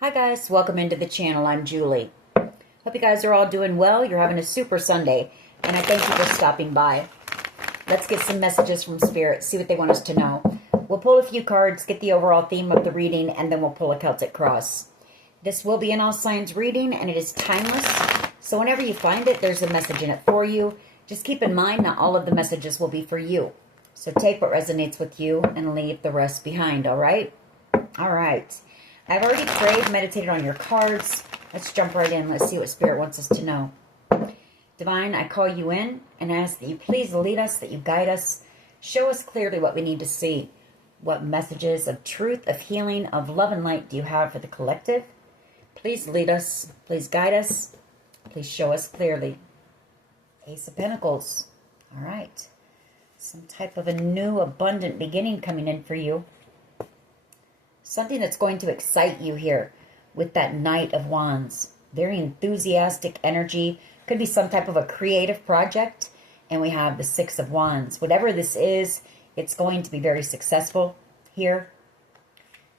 Hi guys, welcome into the channel. I'm Julie. Hope you guys are all doing well. You're having a super Sunday, and I thank you for stopping by. Let's get some messages from Spirit, see what they want us to know. We'll pull a few cards, get the overall theme of the reading, and then we'll pull a Celtic cross. This will be an all signs reading, and it is timeless. So whenever you find it, there's a message in it for you. Just keep in mind, not all of the messages will be for you. So take what resonates with you and leave the rest behind, all right? All right. I've already prayed, meditated on your cards. Let's jump right in. Let's see what Spirit wants us to know. Divine, I call you in and ask that you please lead us, that you guide us. Show us clearly what we need to see. What messages of truth, of healing, of love and light do you have for the collective? Please lead us. Please guide us. Please show us clearly. Ace of Pentacles. All right. Some type of a new, abundant beginning coming in for you. Something that's going to excite you here with that Knight of Wands. Very enthusiastic energy. Could be some type of a creative project. And we have the Six of Wands. Whatever this is, it's going to be very successful here.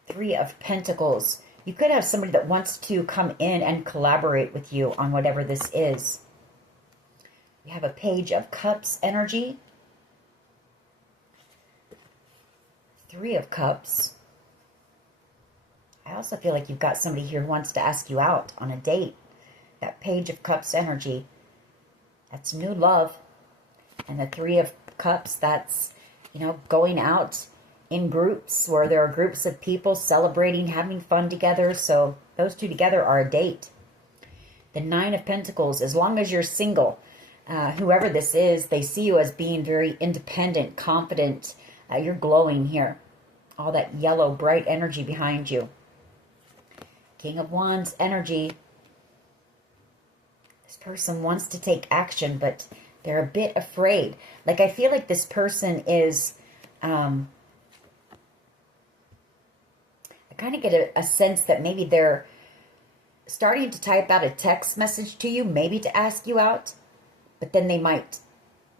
Three of Pentacles. You could have somebody that wants to come in and collaborate with you on whatever this is. We have a Page of Cups energy. Three of Cups. I also feel like you've got somebody here who wants to ask you out on a date. That Page of Cups energy. That's new love. And the Three of Cups, that's, going out in groups where there are groups of people celebrating, having fun together. So those two together are a date. The Nine of Pentacles, as long as you're single, whoever this is, they see you as being very independent, confident. You're glowing here. All that yellow, bright energy behind you. King of Wands energy. This person wants to take action, but they're a bit afraid. Like, I feel like this person is... I kind of get a sense that maybe they're starting to type out a text message to you, maybe to ask you out, but then they might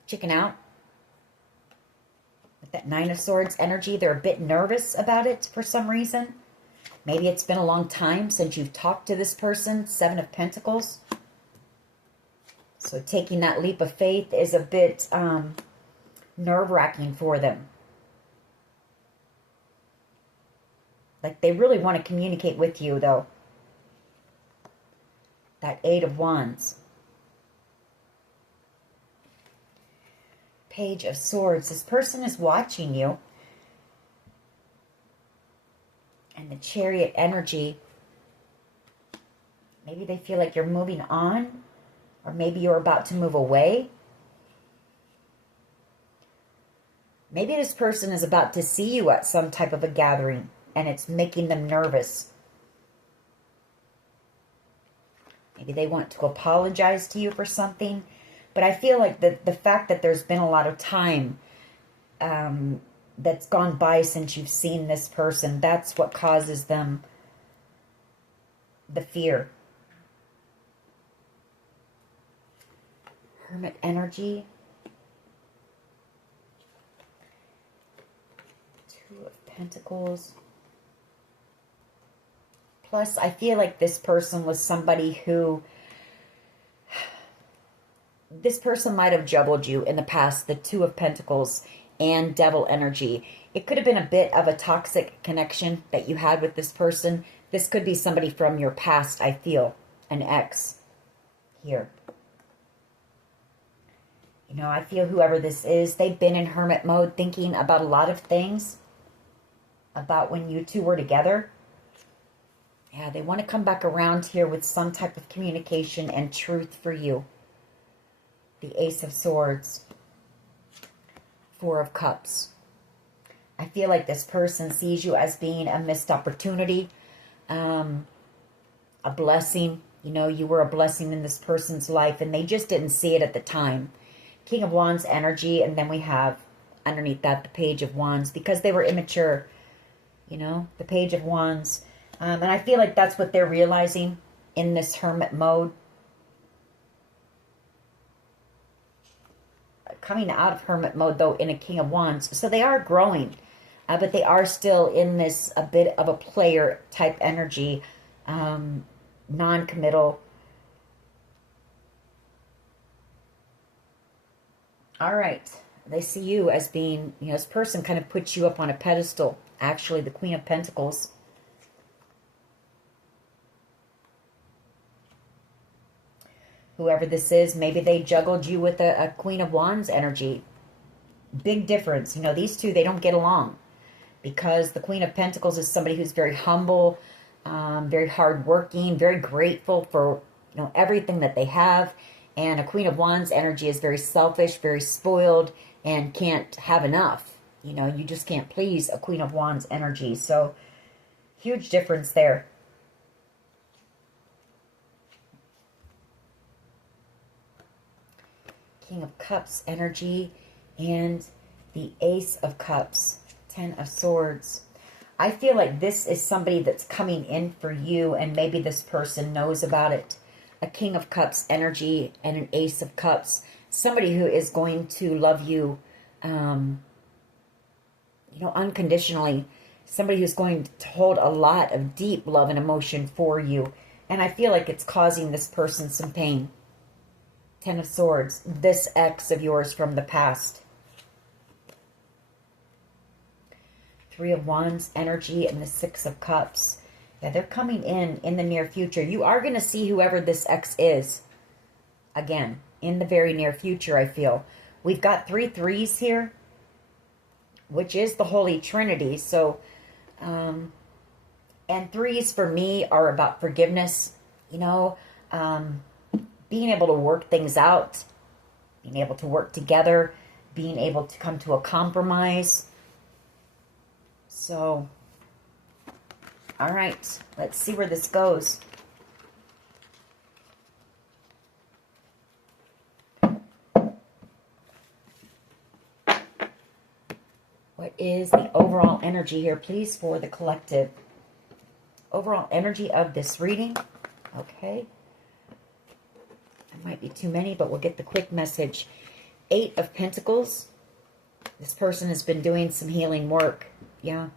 chicken out. With that Nine of Swords energy, they're a bit nervous about it for some reason. Maybe it's been a long time since you've talked to this person. Seven of Pentacles. So taking that leap of faith is a bit nerve-wracking for them. Like, they really want to communicate with you, though. That Eight of Wands. Page of Swords. This person is watching you. And the Chariot energy. Maybe they feel like you're moving on. Or maybe you're about to move away. Maybe this person is about to see you at some type of a gathering. And it's making them nervous. Maybe they want to apologize to you for something. But I feel like the fact that there's been a lot of time that's gone by since you've seen this person, that's what causes them the fear. Hermit energy. Two of Pentacles. Plus, I feel like this person was somebody who... This person might have juggled you in the past, the Two of Pentacles and Devil energy. It could have been a bit of a toxic connection that you had with this person. This could be somebody from your past, I feel. An ex here. I feel whoever this is, they've been in hermit mode thinking about a lot of things. About when you two were together. Yeah, they want to come back around here with some type of communication and truth for you. The Ace of Swords. Four of Cups. I feel like this person sees you as being a missed opportunity. A blessing. You were a blessing in this person's life and they just didn't see it at the time. King of Wands energy, and then we have underneath that the Page of Wands because they were immature. The Page of Wands. And I feel like that's what they're realizing in this hermit mode. Coming out of hermit mode, though, in a King of Wands. So they are growing. but they are still in this a bit of a player type energy. non-committal. All right. They see you as being, this person kind of puts you up on a pedestal. Actually, the Queen of Pentacles. Whoever this is, maybe they juggled you with a Queen of Wands energy. Big difference. These two, they don't get along. Because the Queen of Pentacles is somebody who's very humble, very hardworking, very grateful for, everything that they have. And a Queen of Wands energy is very selfish, very spoiled, and can't have enough. You just can't please a Queen of Wands energy. So, huge difference there. King of Cups energy and the Ace of Cups, 10 of Swords. I feel like this is somebody that's coming in for you, and maybe this person knows about it. A King of Cups energy and an Ace of Cups. Somebody who is going to love you, unconditionally. Somebody who's going to hold a lot of deep love and emotion for you. And I feel like it's causing this person some pain. 10 of Swords. This ex of yours from the past. 3 of Wands energy and the 6 of Cups. Yeah, they're coming in the near future. You are going to see whoever this ex is. Again, in the very near future, I feel. We've got 3 threes here, which is the Holy Trinity. So, and threes for me are about forgiveness. Being able to work things out, being able to work together, being able to come to a compromise. So, all right, let's see where this goes. What is the overall energy here, please, for the collective? Overall energy of this reading. Okay. That might be too many, but we'll get the quick message. 8 of Pentacles. This person has been doing some healing work. Yeah.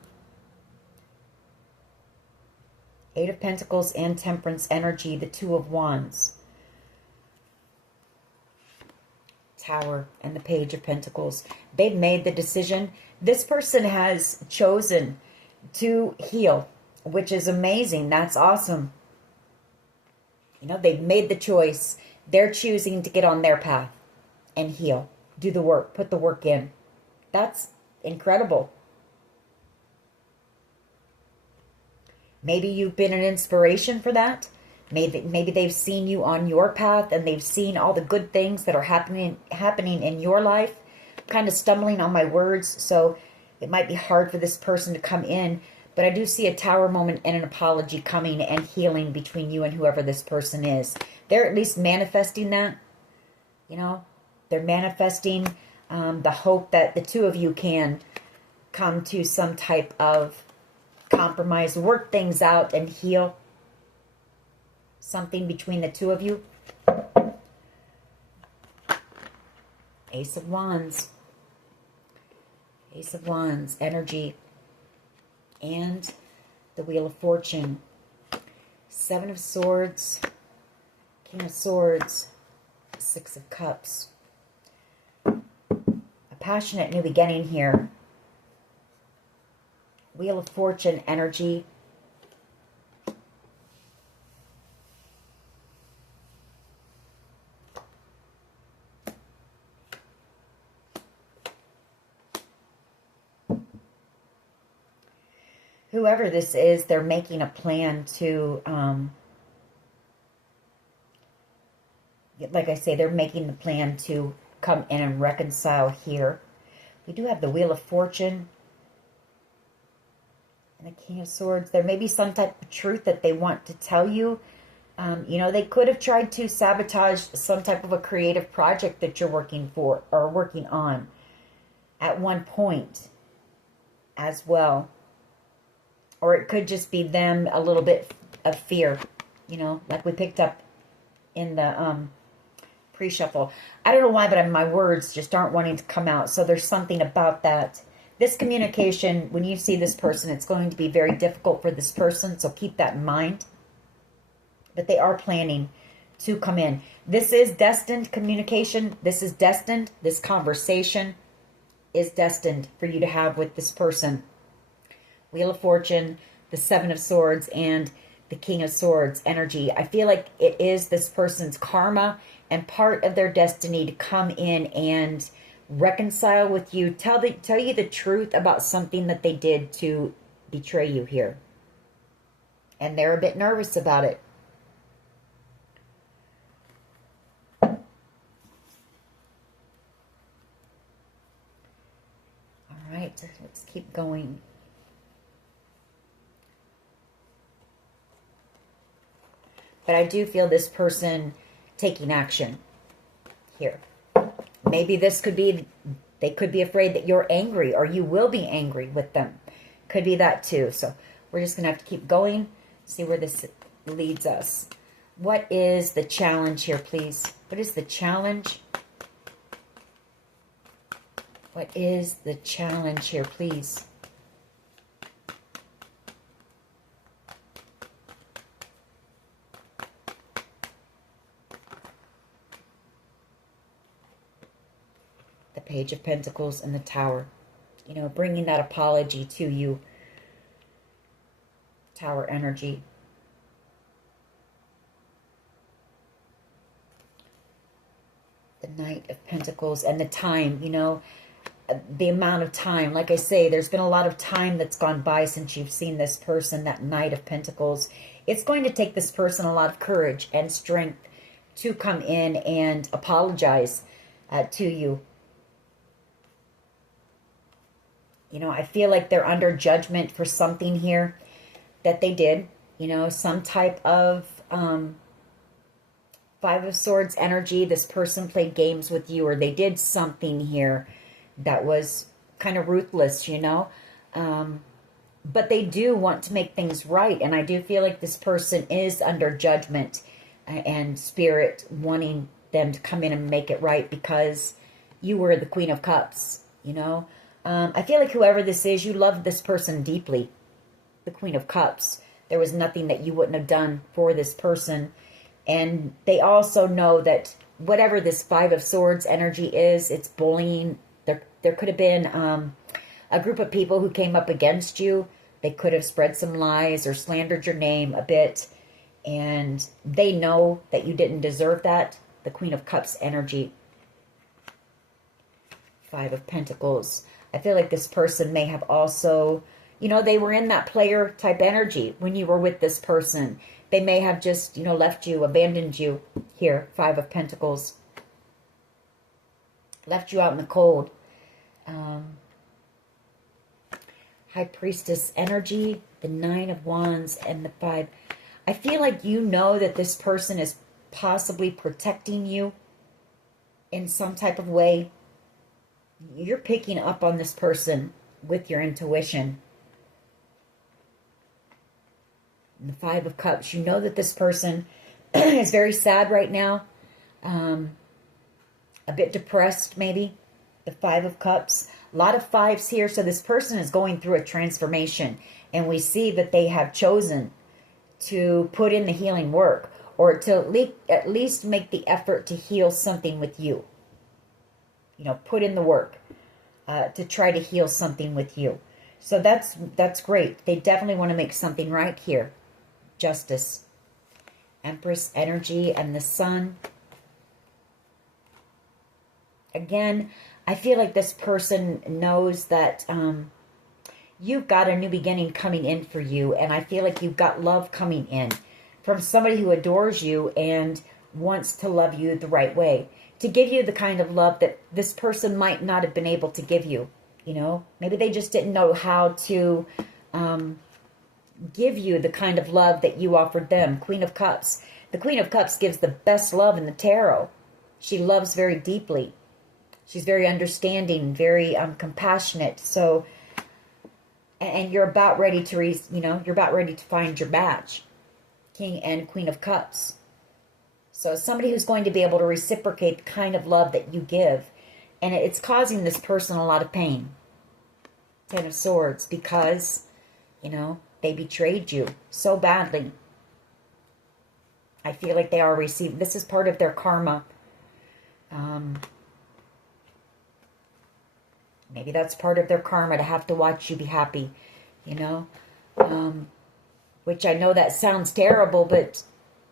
8 of Pentacles and Temperance energy. The 2 of Wands. Tower and the Page of Pentacles. They've made the decision. This person has chosen to heal, which is amazing. That's awesome. They've made the choice. They're choosing to get on their path and heal. Do the work. Put the work in. That's incredible. Maybe you've been an inspiration for that. Maybe they've seen you on your path and they've seen all the good things that are happening in your life. I'm kind of stumbling on my words, so it might be hard for this person to come in. But I do see a tower moment and an apology coming and healing between you and whoever this person is. They're at least manifesting that. They're manifesting the hope that the two of you can come to some type of compromise, work things out and heal something between the two of you. Ace of Wands. Ace of Wands energy. And the Wheel of Fortune. 7 of Swords. King of Swords. 6 of Cups. A passionate new beginning here. Wheel of Fortune energy. Whoever this is, they're making a plan to, like I say, they're making the plan to come in and reconcile here. We do have the Wheel of Fortune and the King of Swords. There may be some type of truth that they want to tell you. They could have tried to sabotage some type of a creative project that you're working for or working on at one point as well. Or it could just be them, a little bit of fear, like we picked up in the pre-shuffle. I don't know why, but my words just aren't wanting to come out. So there's something about that. This communication, when you see this person, it's going to be very difficult for this person. So keep that in mind. But they are planning to come in. This is destined communication. This is destined. This conversation is destined for you to have with this person. Wheel of Fortune, the Seven of Swords, and the King of Swords energy. I feel like it is this person's karma and part of their destiny to come in and reconcile with you. Tell you the truth about something that they did to betray you here. And they're a bit nervous about it. Right, let's keep going. But I do feel this person taking action here. Maybe this could be, they could be afraid that you're angry or you will be angry with them. Could be that too. So we're just going to have to keep going, see where this leads us. What is the challenge here, please? What is the challenge? What is the challenge here, please? The Page of Pentacles and the Tower. You know, bringing that apology to you. Tower energy. The Knight of Pentacles and the time, you know, the amount of time. Like I say, there's been a lot of time that's gone by since you've seen this person, that Knight of Pentacles. It's going to take this person a lot of courage and strength to come in and apologize to you. You know, I feel like they're under judgment for something here that they did. You know, some type of Five of Swords energy. This person played games with you, or they did something here that was kind of ruthless, you know. But they do want to make things right. And I do feel like this person is under judgment and spirit wanting them to come in and make it right because you were the Queen of Cups, you know. I feel like whoever this is, you love this person deeply. The Queen of Cups. There was nothing that you wouldn't have done for this person. And they also know that whatever this Five of Swords energy is, it's bullying. There could have been a group of people who came up against you. They could have spread some lies or slandered your name a bit. And they know that you didn't deserve that. The Queen of Cups energy. Five of Pentacles. I feel like this person may have also, you know, they were in that player type energy when you were with this person. They may have just, you know, left you, abandoned you. Here, Five of Pentacles. Left you out in the cold. High Priestess energy, the Nine of Wands, and the Five. I feel like you know that this person is possibly protecting you in some type of way. You're picking up on this person with your intuition. And the Five of Cups, you know that this person is very sad right now. A bit depressed, maybe. The Five of Cups. A lot of fives here. So this person is going through a transformation. And we see that they have chosen to put in the healing work. Or to at least make the effort to heal something with you. You know, put in the work to try to heal something with you. So that's great. They definitely want to make something right here. Justice. Empress energy and the Sun. Again, I feel like this person knows that you've got a new beginning coming in for you. And I feel like you've got love coming in from somebody who adores you and wants to love you the right way. To give you the kind of love that this person might not have been able to give you. You know, maybe they just didn't know how to give you the kind of love that you offered them. Queen of Cups. The Queen of Cups gives the best love in the tarot. She loves very deeply. She's very understanding, very compassionate. So, and you're about ready to, you're about ready to find your match. King and Queen of Cups. So somebody who's going to be able to reciprocate the kind of love that you give. And it's causing this person a lot of pain. Ten of Swords. Because, you know, they betrayed you so badly. I feel like they are receiving. This is part of their karma. Maybe that's part of their karma to have to watch you be happy, you know. Which I know that sounds terrible, but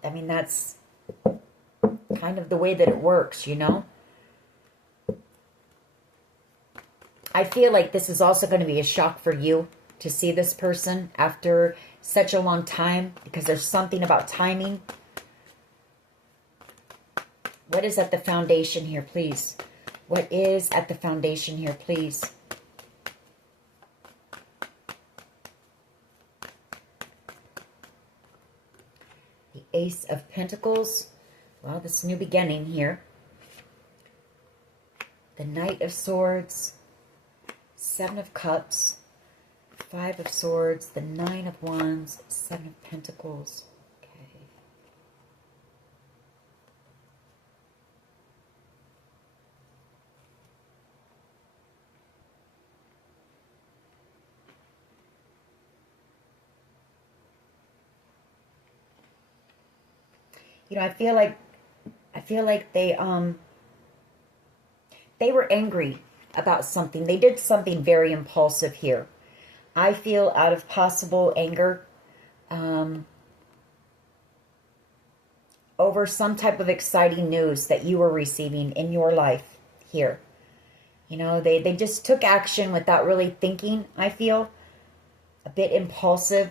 I mean, that's kind of the way that it works, you know. I feel like this is also going to be a shock for you to see this person after such a long time, because there's something about timing. What is at the foundation here, please? What is at the foundation here, please? The Ace of Pentacles. Well, this new beginning here. The Knight of Swords. Seven of Cups. Five of Swords. The Nine of Wands. Seven of Pentacles. You know, I feel like they were angry about something. They did something very impulsive here. I feel out of possible anger over some type of exciting news that you were receiving in your life here. You know, they just took action without really thinking, I feel. A bit impulsive.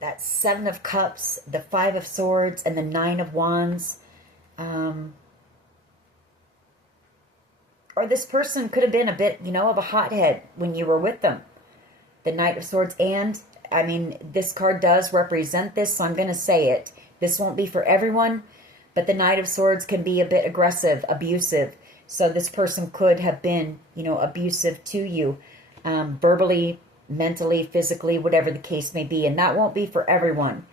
That Seven of Cups, the Five of Swords, and the Nine of Wands. Or this person could have been a bit, you know, of a hothead when you were with them. The Knight of Swords, and, I mean, this card does represent this, so I'm going to say it. This won't be for everyone, but the Knight of Swords can be a bit aggressive, abusive. So this person could have been, you know, abusive to you, verbally, mentally, physically, whatever the case may be. And that won't be for everyone.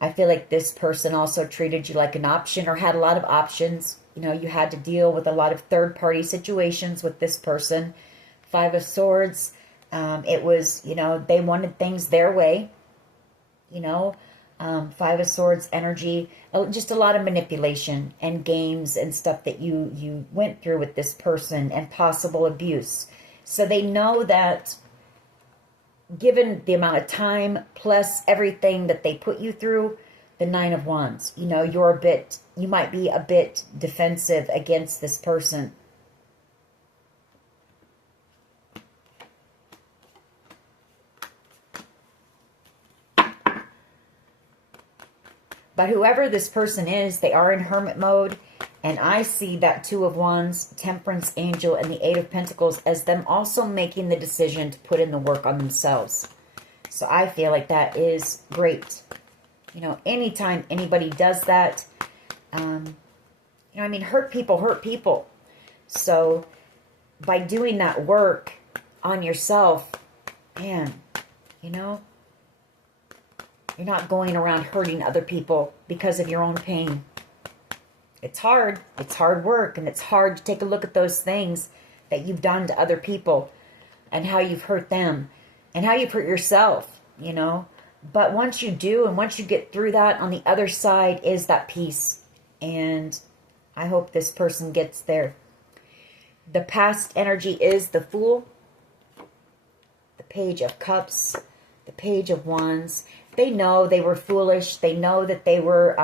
I feel like this person also treated you like an option, or had a lot of options. You know, you had to deal with a lot of third-party situations with this person. Five of Swords. It was, you know, they wanted things their way. You know, Five of Swords energy. Just a lot of manipulation and games and stuff that you went through with this person, and possible abuse. So they know that given the amount of time plus everything that they put you through, the Nine of Wands, you know, you might be a bit defensive against this person. But whoever this person is, they are in hermit mode. And I see that Two of Wands, Temperance Angel, and the Eight of Pentacles as them also making the decision to put in the work on themselves. So I feel like that is great. You know, anytime anybody does that, you know, I mean, hurt people hurt people. So by doing that work on yourself, man, you know, you're not going around hurting other people because of your own pain. It's hard. It's hard work, and it's hard to take a look at those things that you've done to other people and how you've hurt them and how you've hurt yourself, you know. But once you do, and once you get through that, on the other side is that peace. And I hope this person gets there. The past energy is the Fool, the Page of Cups, the Page of Wands. They know they were foolish. They know that they were...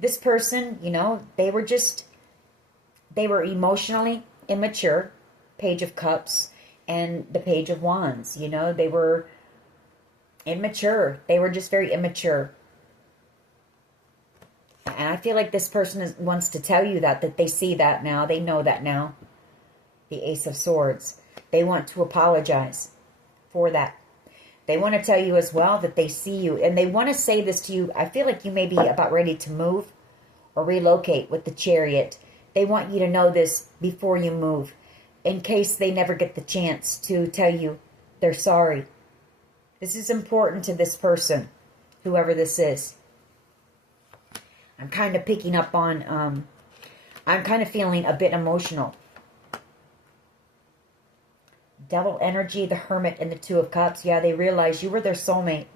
this person, you know, they were emotionally immature. Page of Cups and the Page of Wands, you know, they were immature. They were just very immature. And I feel like this person wants to tell you that they see that now. They know that now. The Ace of Swords. They want to apologize for that. They want to tell you as well that they see you. And they want to say this to you. I feel like you may be about ready to move or relocate with the Chariot. They want you to know this before you move, in case they never get the chance to tell you they're sorry. This is important to this person, whoever this is. I'm kind of picking up on, I'm kind of feeling a bit emotional. Devil energy, the Hermit, and the Two of Cups. Yeah, they realize you were their soulmate.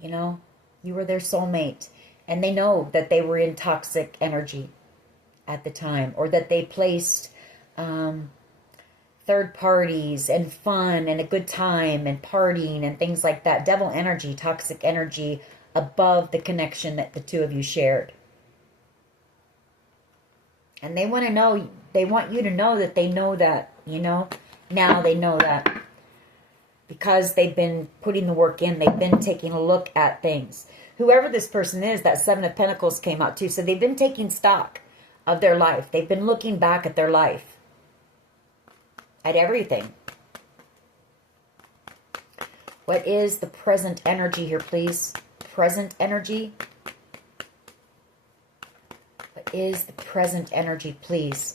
You know, you were their soulmate. And they know that they were in toxic energy at the time, or that they placed third parties and fun and a good time and partying and things like that. Devil energy, toxic energy, above the connection that the two of you shared. And they want to know, they want you to know that they know that, you know. Now they know that. Because they've been putting the work in. They've been taking a look at things. Whoever this person is, that Seven of Pentacles came out too. So they've been taking stock of their life. They've been looking back at their life. At everything. What is the present energy here, please? Present energy. What is the present energy, please?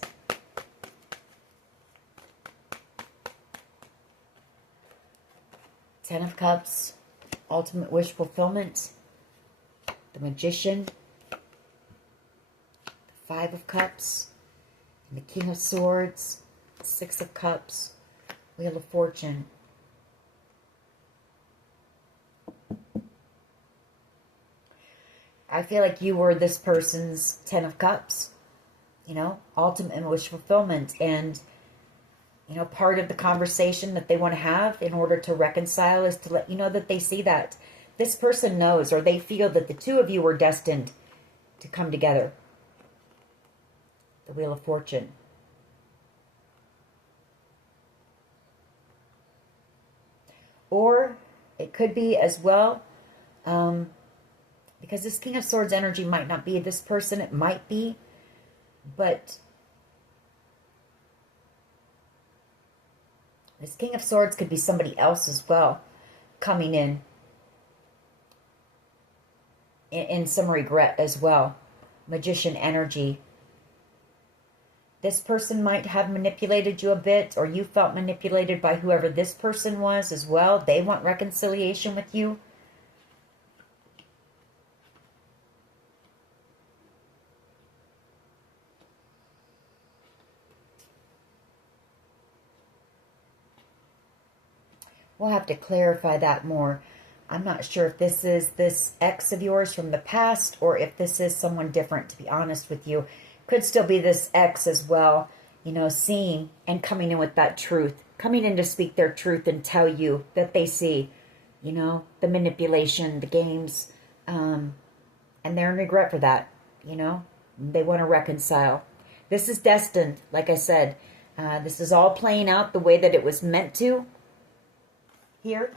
Ten of Cups. Ultimate wish fulfillment. The Magician. The Five of Cups. And the King of Swords. Six of Cups. Wheel of Fortune. I feel like you were this person's Ten of Cups. You know, ultimate wish fulfillment. And, you know, part of the conversation that they want to have in order to reconcile is to let you know that they see that. This person knows, or they feel that the two of you were destined to come together. The Wheel of Fortune. Or it could be as well, because this King of Swords energy might not be this person. It might be, but this King of Swords could be somebody else as well, coming in some regret as well. Magician energy. This person might have manipulated you a bit, or you felt manipulated by whoever this person was as well. They want reconciliation with you. We'll have to clarify that more. I'm not sure if this is this ex of yours from the past, or if this is someone different, to be honest with you. Could still be this ex as well, you know, seeing and coming in with that truth. Coming in to speak their truth and tell you that they see, you know, the manipulation, the games, and they're in regret for that, you know. They want to reconcile. This is destined, like I said. This is all playing out the way that it was meant to here.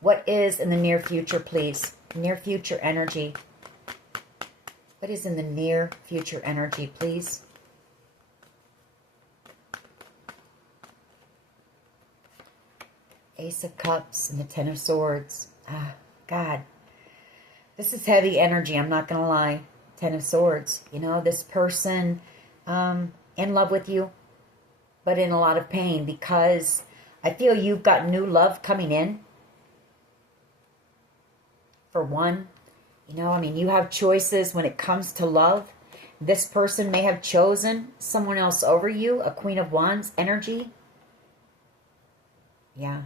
What is in the near future, please? Near future energy. What is in the near future energy, please? Ace of Cups and the Ten of Swords. Ah, God. This is heavy energy, I'm not going to lie. Ten of Swords. You know, this person in love with you, but in a lot of pain, because I feel you've got new love coming in. For one, you know, I mean, you have choices when it comes to love. This person may have chosen someone else over you, a Queen of Wands energy. Yeah.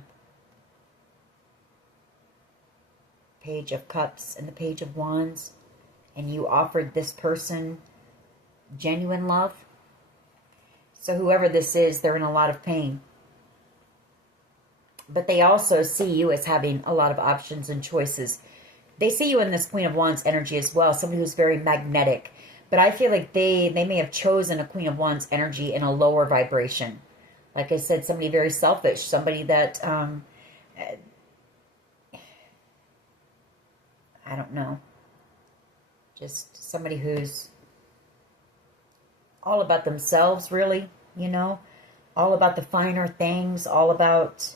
Page of Cups and the Page of Wands. And you offered this person genuine love. So whoever this is, they're in a lot of pain. But they also see you as having a lot of options and choices. They see you in this Queen of Wands energy as well, somebody who's very magnetic. But I feel like they may have chosen a Queen of Wands energy in a lower vibration. Like I said, somebody very selfish, somebody that, I don't know, just somebody who's all about themselves, really, you know, all about the finer things, all about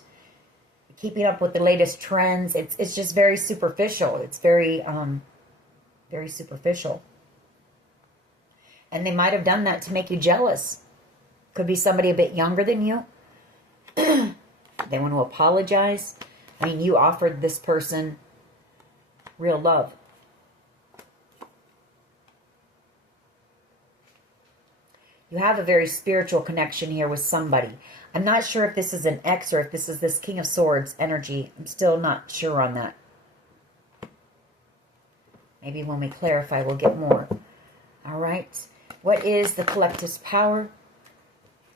keeping up with the latest trends. It's just very superficial. It's very superficial. And they might have done that to make you jealous. Could be somebody a bit younger than you. They want to apologize. I mean, you offered this person real love. You have a very spiritual connection here with somebody. I'm not sure if this is an ex or if this is this King of Swords energy. I'm still not sure on that. Maybe when we clarify, we'll get more. All right. What is the collective's power?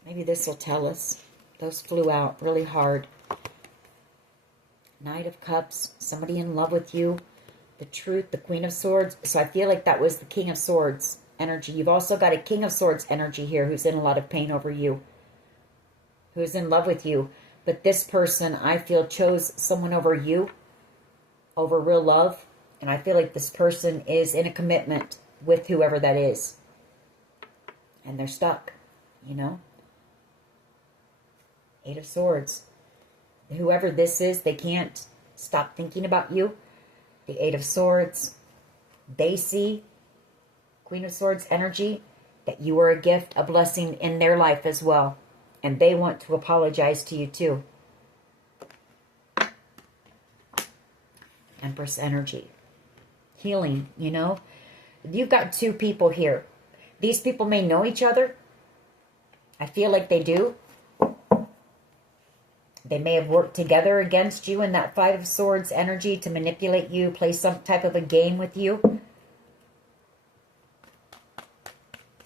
Maybe this will tell us. Those flew out really hard. Knight of Cups. Somebody in love with you. The Truth. The Queen of Swords. So I feel like that was the King of Swords energy. You've also got a King of Swords energy here who's in a lot of pain over you. Who's in love with you. But this person, I feel, chose someone over you. Over real love. And I feel like this person is in a commitment with whoever that is. And they're stuck, you know. 8 of Swords. Whoever this is, they can't stop thinking about you. The 8 of Swords. They see, Queen of Swords energy, that you are a gift, a blessing in their life as well. And they want to apologize to you too. Empress energy. Healing, you know. You've got 2 people here. These people may know each other. I feel like they do. They may have worked together against you in that 5 of Swords energy to manipulate you, play some type of a game with you.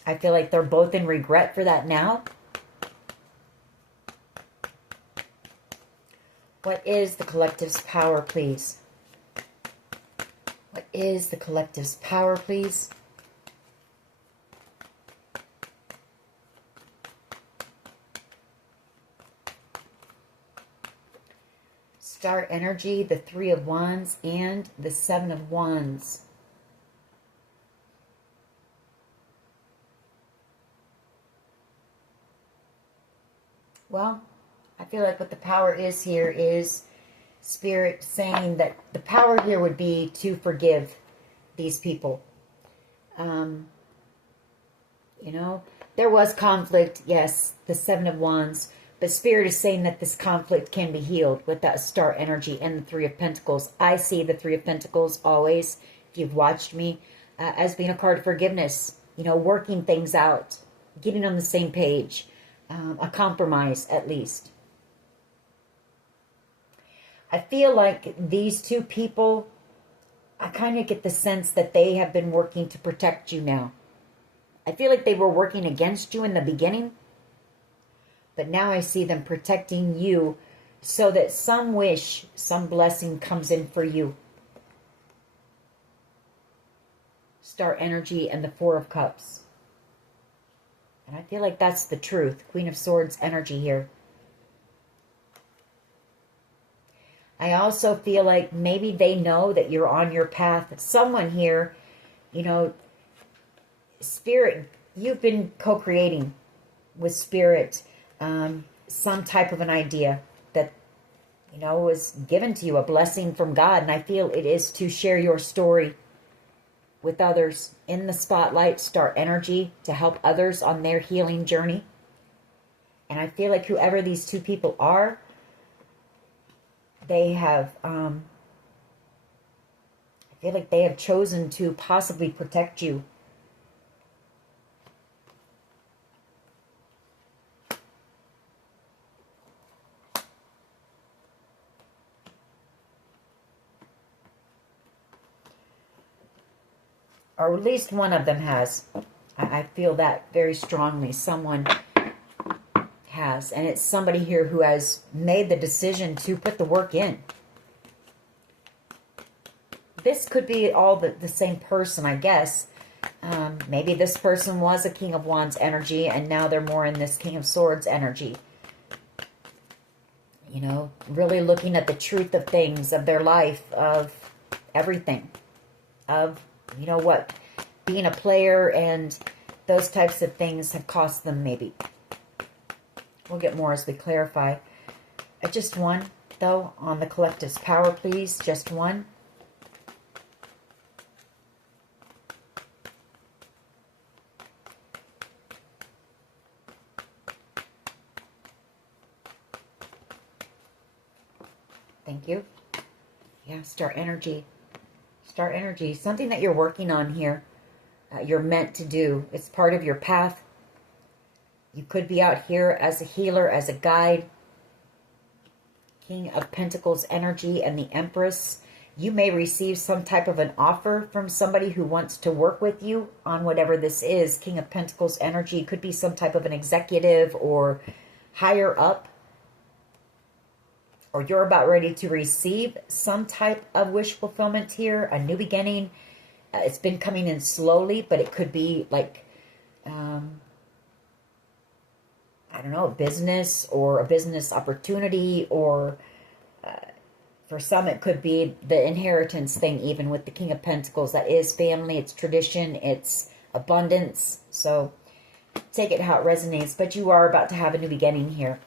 I feel like they're both in regret for that now. What is the collective's power, please? What is the collective's power, please? Star energy, the 3 of Wands, and the 7 of Wands. Well, I feel like what the power is here is Spirit saying that the power here would be to forgive these people. You know, there was conflict, yes, the 7 of Wands, but Spirit is saying that this conflict can be healed with that star energy and the 3 of Pentacles. I see the 3 of Pentacles always, if you've watched me, as being a card of forgiveness, you know, working things out, getting on the same page, a compromise at least. I feel like these 2 people, I kind of get the sense that they have been working to protect you now. I feel like they were working against you in the beginning, but now I see them protecting you so that some wish, some blessing comes in for you. Star energy and the 4 of Cups. And I feel like that's the truth. Queen of Swords energy here. I also feel like maybe they know that you're on your path. Someone here, you know, Spirit, you've been co-creating with Spirit some type of an idea that, you know, was given to you, a blessing from God. And I feel it is to share your story with others in the spotlight, star energy, to help others on their healing journey. And I feel like whoever these 2 people are, they have, I feel like they have chosen to possibly protect you. Or at least one of them has. I feel that very strongly. Someone has. And it's somebody here who has made the decision to put the work in. This could be all the same person, I guess. Maybe this person was a King of Wands energy and now they're more in this King of Swords energy. You know, really looking at the truth of things, of their life, of everything. Of, you know what, being a player and those types of things have cost them maybe. We'll get more as we clarify. Just one, though, on the collective's power, please. Just one. Thank you. Yeah, star energy. Star energy. Something that you're working on here. You're meant to do. It's part of your path. You could be out here as a healer, as a guide. King of Pentacles energy and the Empress. You may receive some type of an offer from somebody who wants to work with you on whatever this is. King of Pentacles energy could be some type of an executive or higher up. Or you're about ready to receive some type of wish fulfillment here. A new beginning. It's been coming in slowly, but it could be like, I don't know, a business or a business opportunity, or for some it could be the inheritance thing, even with the King of Pentacles. That is family, it's tradition, it's abundance. So take it how it resonates, but you are about to have a new beginning here.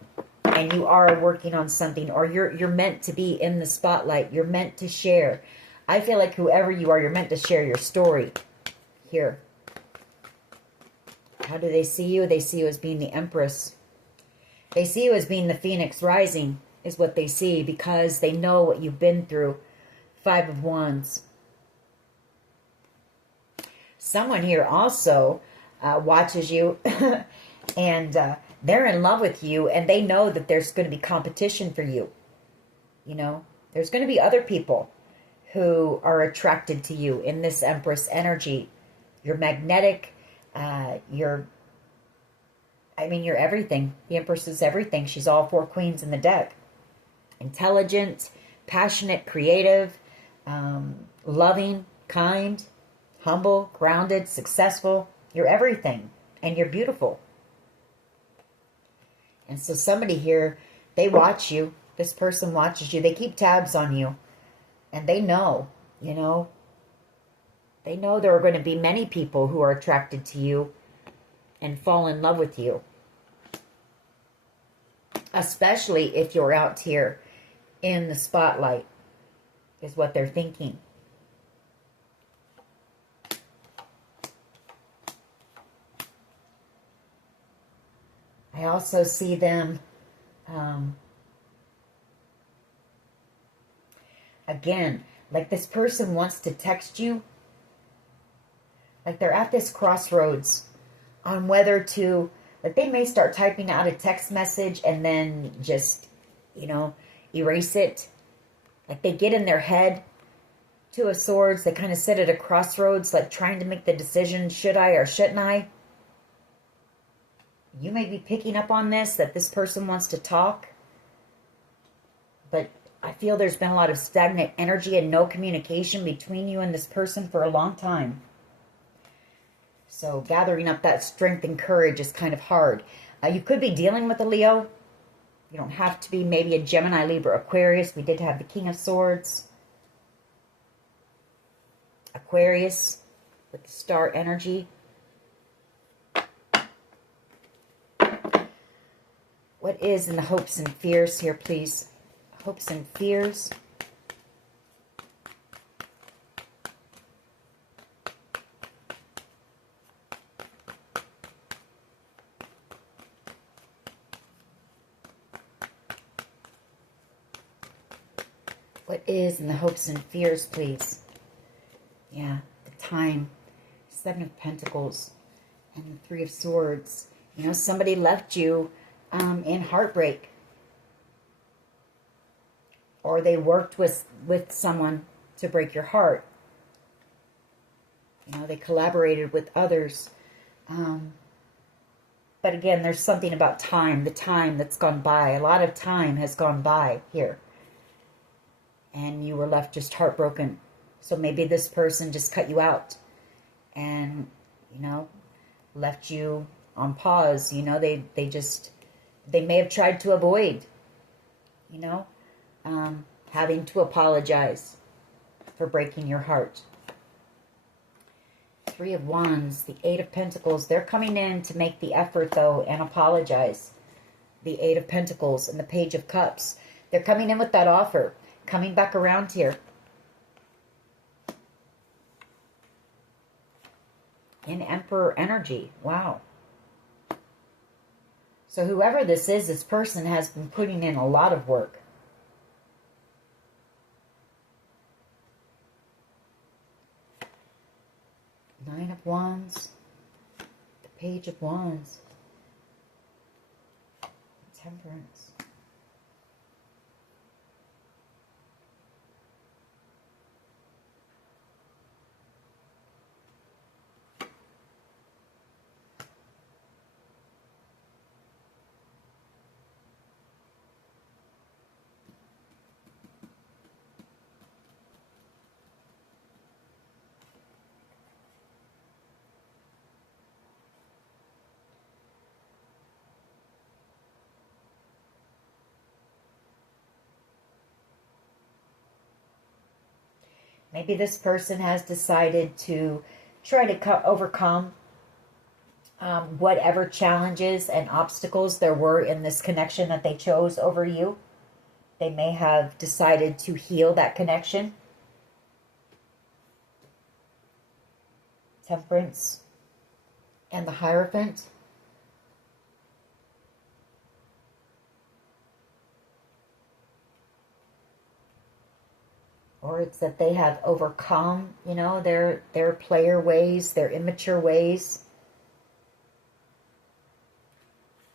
And you are working on something, or you're meant to be in the spotlight. You're meant to share. I feel like whoever you are, you're meant to share your story here. How do they see you? They see you as being the Empress. They see you as being the Phoenix rising, is what they see, because they know what you've been through. 5 of Wands. Someone here also watches you and they're in love with you, and they know that there's going to be competition for you. You know, there's going to be other people who are attracted to you in this Empress energy. You're magnetic. You're everything. The Empress is everything. She's all 4 queens in the deck. Intelligent, passionate, creative, loving, kind, humble, grounded, successful. You're everything, and you're beautiful. And so somebody here, they watch you. This person watches you. They keep tabs on you. And they know, you know, they know there are going to be many people who are attracted to you and fall in love with you. Especially if you're out here in the spotlight, is what they're thinking. I also see them, again, like this person wants to text you. Like they're at this crossroads on whether to, like they may start typing out a text message and then just, you know, erase it. Like they get in their head. 2 of Swords, they kind of sit at a crossroads, like trying to make the decision, should I or shouldn't I? You may be picking up on this, that this person wants to talk. But I feel there's been a lot of stagnant energy and no communication between you and this person for a long time. So gathering up that strength and courage is kind of hard. You could be dealing with a Leo. You don't have to be. Maybe a Gemini, Libra, Aquarius. We did have the King of Swords. Aquarius with the star energy. What is in the hopes and fears here, please? Hopes and fears. What is in the hopes and fears, please? Yeah, the time. 7 of Pentacles and the 3 of Swords. You know, somebody left you in heartbreak. Or they worked with someone to break your heart. You know, they collaborated with others. But again, there's something about time, the time that's gone by. A lot of time has gone by here. And you were left just heartbroken. So maybe this person just cut you out and, you know, left you on pause. You know, they may have tried to avoid, you know, having to apologize for breaking your heart. 3 of Wands, the 8 of Pentacles. They're coming in to make the effort, though, and apologize. The 8 of Pentacles and the Page of Cups. They're coming in with that offer. Coming back around here. In Emperor energy. Wow. So whoever this is, this person has been putting in a lot of work. Nine of Wands. The Page of Wands. Temperance. Maybe this person has decided to try to overcome whatever challenges and obstacles there were in this connection that they chose over you. They may have decided to heal that connection. Temperance and the Hierophant. Or it's that they have overcome, you know, their player ways, their immature ways.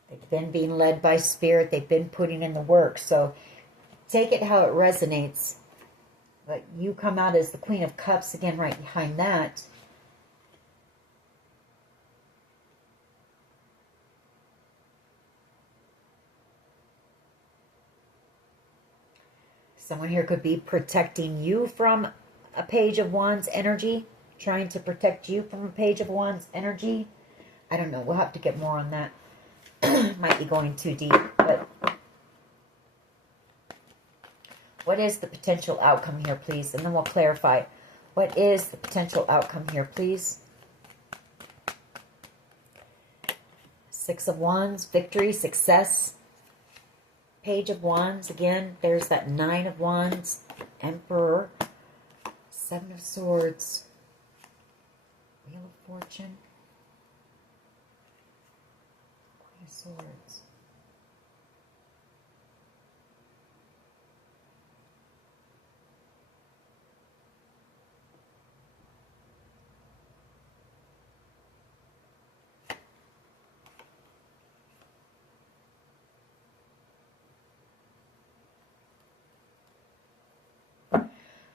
They've been being led by Spirit. They've been putting in the work. So take it how it resonates. But you come out as the Queen of Cups again right behind that. Someone here could be protecting you from a Page of Wands energy. Trying to protect you from a Page of Wands energy. I don't know. We'll have to get more on that. Might be going too deep. But what is the potential outcome here, please? And then we'll clarify. What is the potential outcome here, please? Six of Wands. Victory. Success. Page of Wands, again, there's that Nine of Wands, Emperor, Seven of Swords, Wheel of Fortune, Queen of Swords.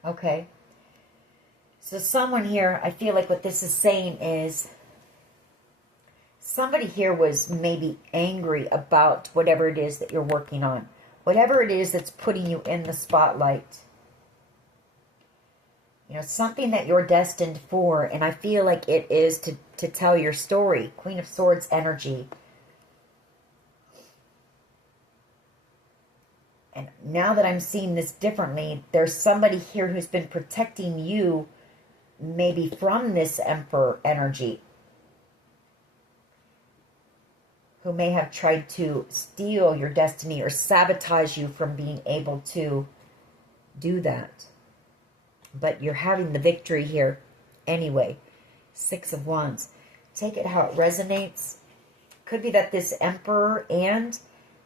Okay, so someone here, I feel like what this is saying is somebody here was maybe angry about whatever it is that you're working on. Whatever it is that's putting you in the spotlight. You know, something that you're destined for, and I feel like it is to tell your story. Queen of Swords energy. And now that I'm seeing this differently, there's somebody here who's been protecting you maybe from this Emperor energy. Who may have tried to steal your destiny or sabotage you from being able to do that. But you're having the victory here anyway. Six of Wands. Take it how it resonates. Could be that this Emperor and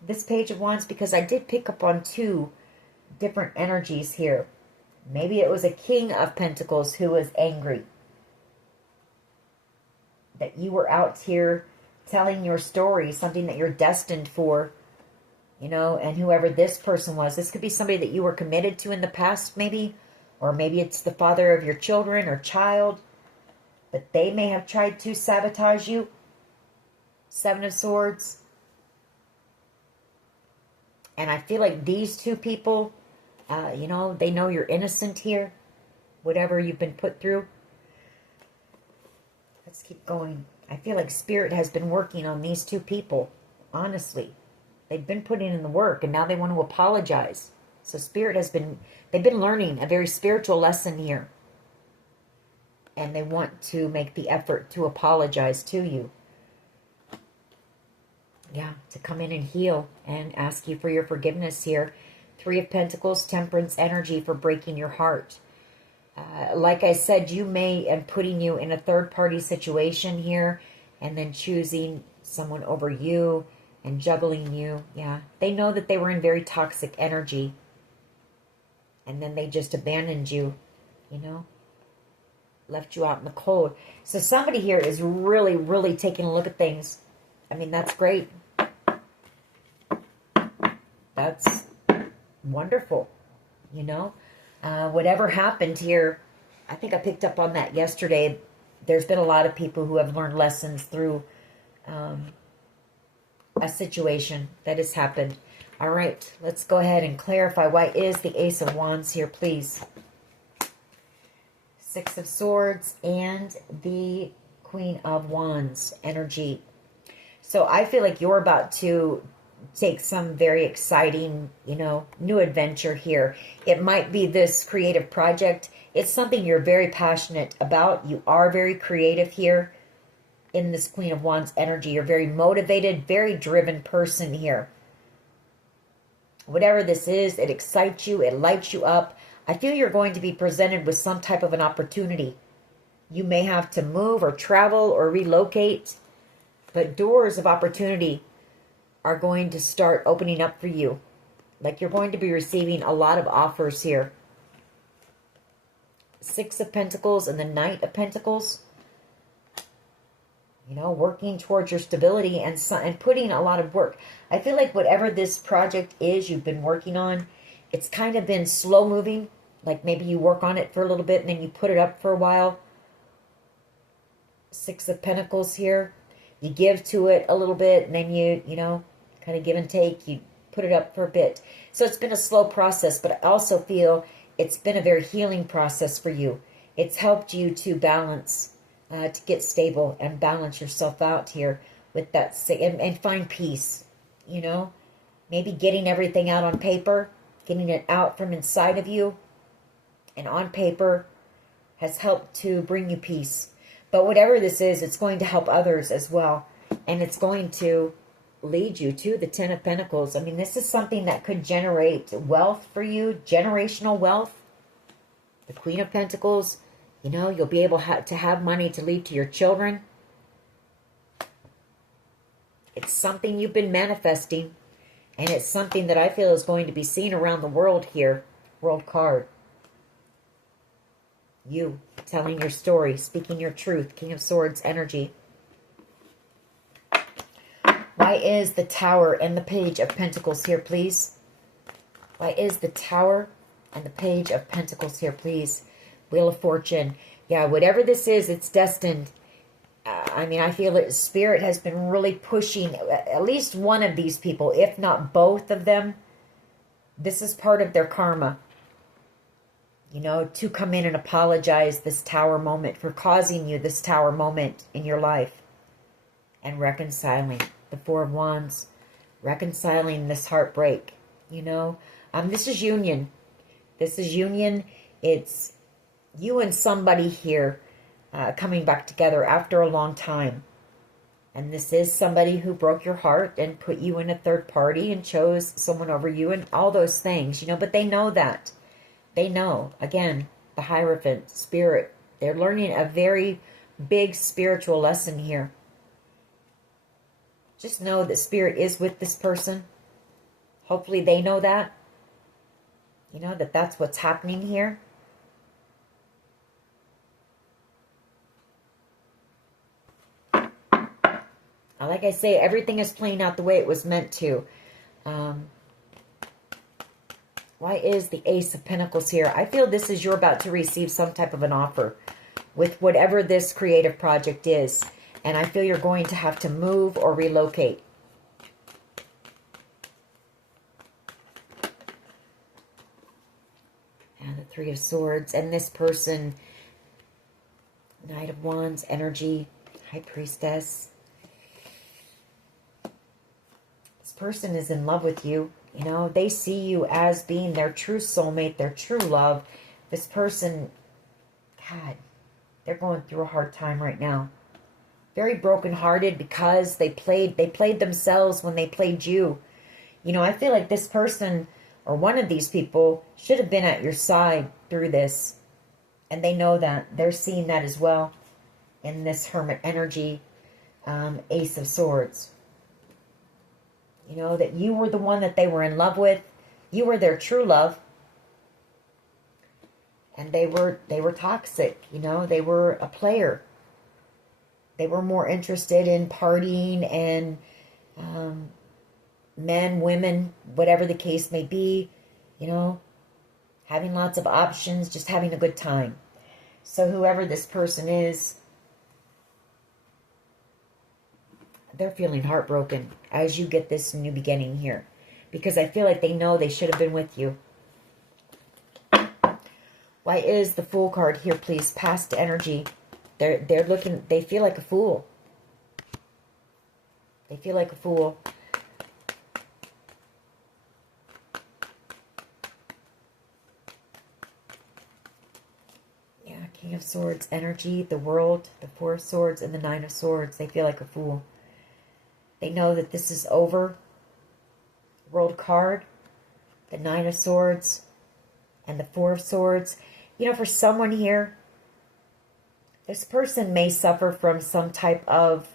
this Page of Wands, because I did pick up on two different energies here. Maybe it was a King of Pentacles who was angry. That you were out here telling your story, something that you're destined for, you know, and whoever this person was. This could be somebody that you were committed to in the past, maybe. Or maybe it's the father of your children or child. But they may have tried to sabotage you. Seven of Swords. And I feel like these two people, you know, they know you're innocent here. Whatever you've been put through. Let's keep going. I feel like Spirit has been working on these two people. Honestly. They've been putting in the work and now they want to apologize. So Spirit has been, they've been learning a very spiritual lesson here. And they want to make the effort to apologize to you. Yeah, to come in and heal and ask you for your forgiveness here. Three of Pentacles, Temperance energy for breaking your heart. Like I said, you may am putting you in a third-party situation here and then choosing someone over you and juggling you. Yeah, they know that they were in very toxic energy and then they just abandoned you, you know, left you out in the cold. So somebody here is really, really taking a look at things. I mean, that's great. That's wonderful, you know. Whatever happened here, I think I picked up on that yesterday. There's been a lot of people who have learned lessons through a situation that has happened. All right, let's go ahead and clarify. Why is the Ace of Wands here, please? Six of Swords and the Queen of Wands energy. So I feel like you're about to take some very exciting, you know, new adventure here. It might be this creative project. It's something you're very passionate about. You are very creative here in this Queen of Wands energy. You're very motivated, very driven person here. Whatever this is, it excites you, it lights you up. I feel you're going to be presented with some type of an opportunity. You may have to move or travel or relocate, but doors of opportunity are going to start opening up for you. Like you're going to be receiving a lot of offers here. Six of Pentacles and the Knight of Pentacles. You know, working towards your stability and putting a lot of work. I feel like whatever this project is you've been working on, it's kind of been slow moving. Like maybe you work on it for a little bit and then you put it up for a while. Six of Pentacles here. You give to it a little bit and then you know, kind of give and take. You put it up for a bit. So it's been a slow process, but I also feel it's been a very healing process for you. It's helped you to balance, to get stable and balance yourself out here with that, and find peace, you know. Maybe getting everything out on paper, getting it out from inside of you and on paper has helped to bring you peace. But whatever this is, it's going to help others as well. And it's going to lead you to the Ten of Pentacles. I mean, this is something that could generate wealth for you, generational wealth. The Queen of Pentacles, you know, you'll be able to have money to leave to your children. It's something you've been manifesting. And it's something that I feel is going to be seen around the world here. World card. You telling your story, speaking your truth. King of Swords energy. Why is the Tower and the Page of Pentacles here, please? Why is the Tower and the Page of Pentacles here, please? Wheel of Fortune. Yeah, whatever this is, it's destined. I mean, I feel that Spirit has been really pushing at least one of these people, if not both of them. This is part of their karma. You know, to come in and apologize this Tower moment, for causing you this Tower moment in your life. And reconciling. The Four of Wands. Reconciling this heartbreak. You know, this is union. This is union. It's you and somebody here coming back together after a long time. And this is somebody who broke your heart and put you in a third party and chose someone over you and all those things, you know, but they know that. They know, again, the Hierophant, Spirit. They're learning a very big spiritual lesson here. Just know that Spirit is with this person. Hopefully they know that. You know, that that's what's happening here. Like I say, everything is playing out the way it was meant to. Why is the Ace of Pentacles here? I feel this is you're about to receive some type of an offer with whatever this creative project is. And I feel you're going to have to move or relocate. And the Three of Swords. And this person, Knight of Wands, energy, High Priestess. Person is in love with you. You know, they see you as being their true soulmate, their true love. This person, God, they're going through a hard time right now. Very brokenhearted because they played themselves when they played you. You know, I feel like this person or one of these people should have been at your side through this. And they know that. They're seeing that as well in this Hermit energy, Ace of Swords. You know, that you were the one that they were in love with. You were their true love. And they were toxic, you know. They were a player. They were more interested in partying and men, women, whatever the case may be, you know, having lots of options, just having a good time. So whoever this person is, they're feeling heartbroken as you get this new beginning here. Because I feel like they know they should have been with you. Why is the Fool card here, please? Past energy. They're looking, they feel like a fool. They feel like a fool. Yeah, King of Swords, energy, the World, the Four of Swords, and the Nine of Swords. They feel like a fool. They know that this is over. World card, the Nine of Swords, and the Four of Swords. You know, for someone here, this person may suffer from some type of,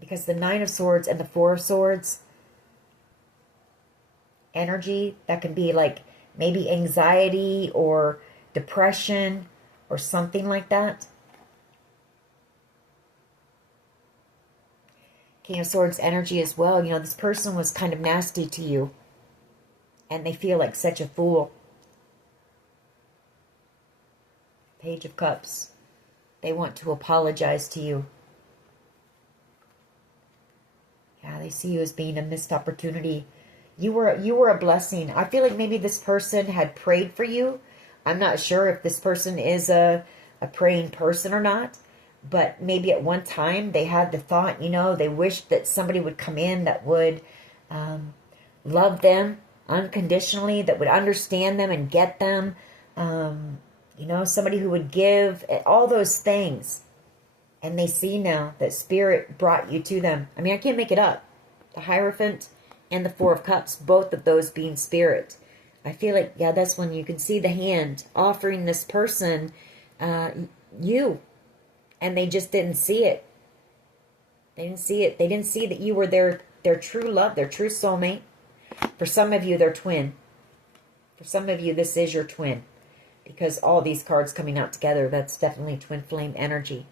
because the Nine of Swords and the Four of Swords energy, that can be like maybe anxiety or depression or something like that. King of Swords energy as well. You know, this person was kind of nasty to you. And they feel like such a fool. Page of Cups. They want to apologize to you. Yeah, they see you as being a missed opportunity. You were a blessing. I feel like maybe this person had prayed for you. I'm not sure if this person is a praying person or not. But maybe at one time they had the thought, you know, they wished that somebody would come in that would love them unconditionally, that would understand them and get them. You know, somebody who would give, all those things. And they see now that Spirit brought you to them. I mean, I can't make it up. The Hierophant and the Four of Cups, both of those being Spirit. I feel like, yeah, that's when you can see the hand offering this person you. And they just didn't see it. They didn't see it. They didn't see that you were their true love, their true soulmate. For some of you, they're twin. For some of you, this is your twin. Because all these cards coming out together, that's definitely twin flame energy.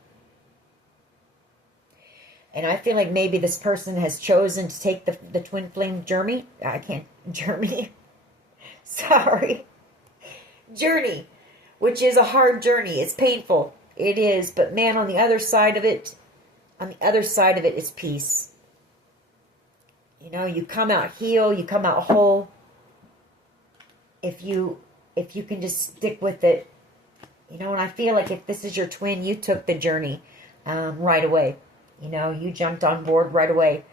And I feel like maybe this person has chosen to take the twin flame journey. I can't, journey. Sorry. Journey. Which is a hard journey. It's painful. It is. But man, on the other side of it is peace. You know, you come out healed, you come out whole. If you can just stick with it. You know, and I feel like if this is your twin, you took the journey right away. You know, you jumped on board right away.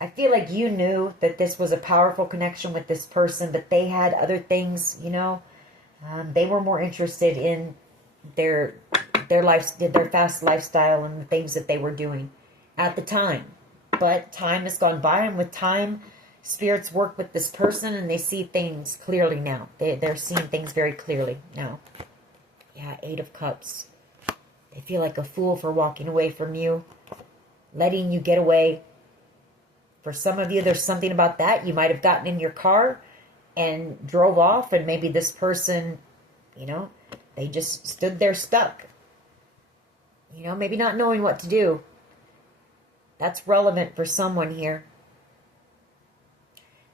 I feel like you knew that this was a powerful connection with this person, but they had other things, you know. They were more interested in their fast lifestyle and the things that they were doing at the time. But time has gone by, and with time, spirits work with this person, and they see things clearly now. They're seeing things very clearly now. Yeah, Eight of Cups. They feel like a fool for walking away from you, letting you get away. For some of you, there's something about that. You might have gotten in your car and drove off, and maybe this person, you know, they just stood there stuck. You know, maybe not knowing what to do. That's relevant for someone here.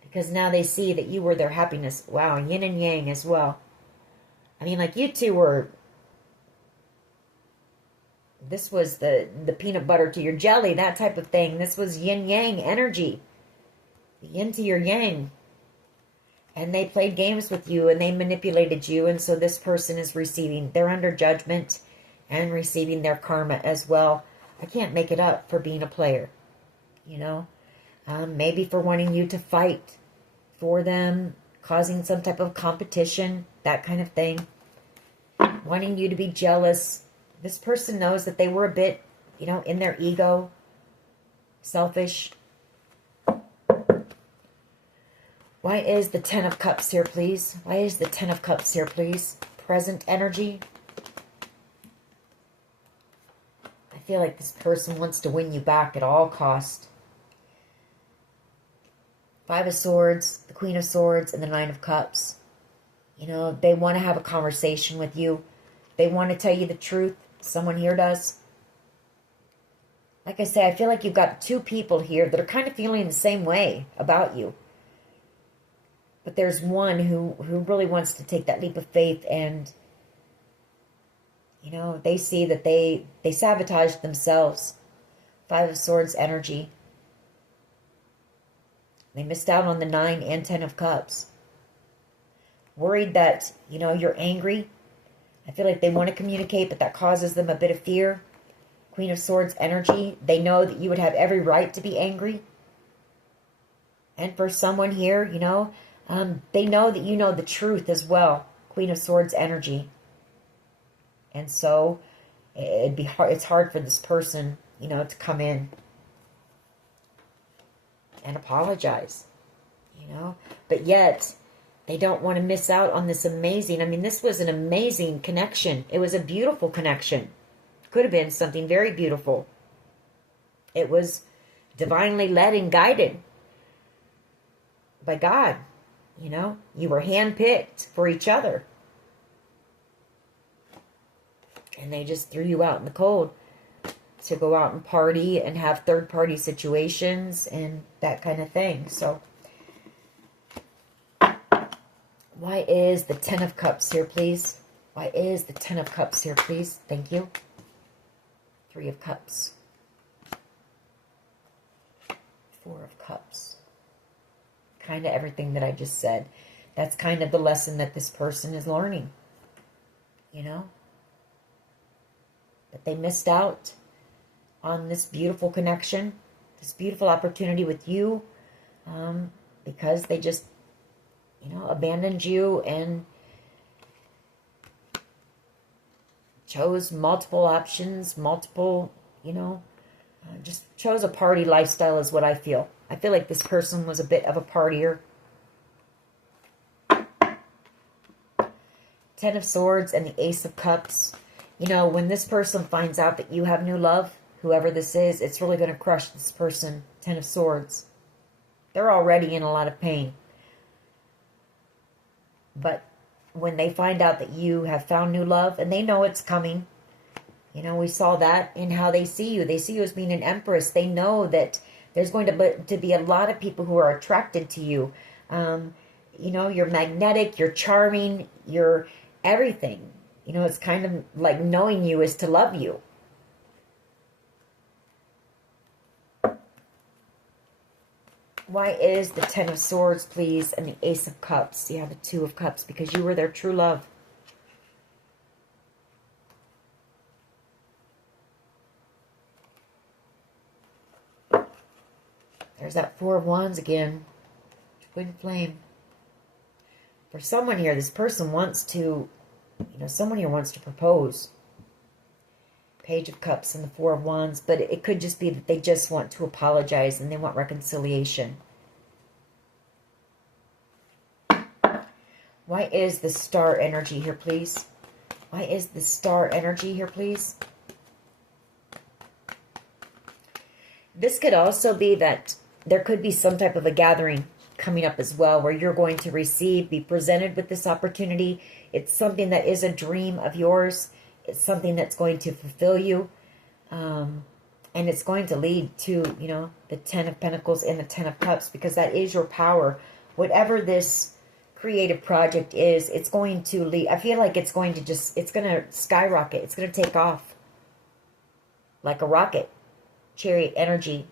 Because now they see that you were their happiness. Wow, yin and yang as well. I mean, like, you two were... This was the peanut butter to your jelly, that type of thing. This was yin-yang energy. The yin to your yang. And they played games with you, and they manipulated you, and so this person is receiving... They're under judgment and receiving their karma as well. I can't make it up for being a player, you know. Maybe for wanting you to fight for them, causing some type of competition, that kind of thing. Wanting you to be jealous. This person knows that they were a bit, you know, in their ego, selfish. Why is the Ten of Cups here, please? Why is the Ten of Cups here, please? Present energy. I feel like this person wants to win you back at all cost. Five of Swords, the Queen of Swords, and the Nine of Cups. You know, they want to have a conversation with you. They want to tell you the truth. Someone here does. Like I say, I feel like you've got two people here that are kind of feeling the same way about you. But there's one who really wants to take that leap of faith, and, you know, they see that they sabotaged themselves. Five of Swords energy. They missed out on the 9 and 10 of Cups. Worried that, you know, you're angry. I feel like they want to communicate, but that causes them a bit of fear. Queen of Swords energy. They know that you would have every right to be angry. And for someone here, you know, they know that you know the truth as well. Queen of Swords energy. And so it'd be hard. It's hard for this person, you know, to come in and apologize, you know. But yet, they don't want to miss out on this amazing. I mean, this was an amazing connection. It was a beautiful connection. Could have been something very beautiful. It was divinely led and guided by God. You know, you were handpicked for each other. And they just threw you out in the cold to go out and party and have third-party situations and that kind of thing. So, why is the 10 of Cups here, please? Why is the 10 of Cups here, please? Thank you. 3 of Cups. 4 of Cups. Kind of everything that I just said. That's kind of the lesson that this person is learning. You know? That they missed out on this beautiful connection, this beautiful opportunity with you, because they just, you know, abandoned you and chose multiple options, multiple, you know, just chose a party lifestyle is what I feel. I feel like this person was a bit of a partier. 10 of Swords and the Ace of Cups. You know, when this person finds out that you have new love, whoever this is, it's really going to crush this person. 10 of Swords. They're already in a lot of pain. But when they find out that you have found new love, and they know it's coming, you know, we saw that in how they see you. They see you as being an empress. They know that there's going to be a lot of people who are attracted to you. You know, you're magnetic, you're charming, you're everything. You know, it's kind of like knowing you is to love you. Why is the 10 of Swords, please, and the Ace of Cups? Yeah, the 2 of Cups, because you were their true love. There's that 4 of Wands again. Twin flame. For someone here, this person wants to, you know, someone here wants to propose. Page of Cups and the 4 of Wands, but it could just be that they just want to apologize and they want reconciliation. Why is the Star energy here, please? Why is the Star energy here, please? This could also be that there could be some type of a gathering coming up as well, where you're going to be presented with this opportunity. It's something that is a dream of yours. It's something that's going to fulfill you. And it's going to lead to, you know, the 10 of Pentacles and the 10 of Cups, because that is your power. Whatever this creative project is, it's going to lead. I feel like it's going to it's going to skyrocket. It's going to take off like a rocket. Chariot energy.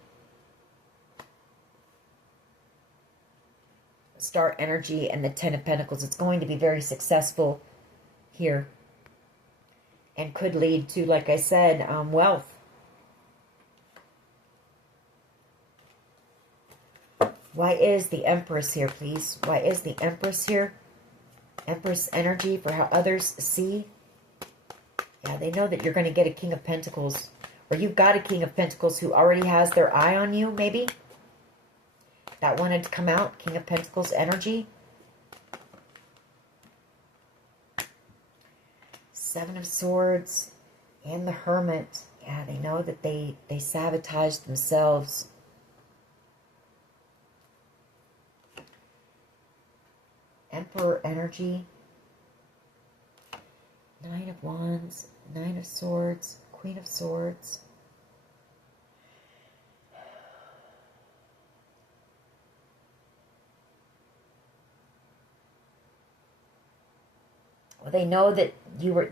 Star energy and the 10 of Pentacles. It's going to be very successful here. And could lead to, like I said, wealth. Why is the Empress here, please? Why is the Empress here? Empress energy for how others see. Yeah, they know that you're going to get a King of Pentacles. Or you've got a King of Pentacles who already has their eye on you, maybe. That wanted to come out. King of Pentacles energy. 7 of Swords and the Hermit. Yeah, they know that they sabotaged themselves. Emperor energy. 9 of Wands. 9 of Swords. Queen of Swords. They know that you were,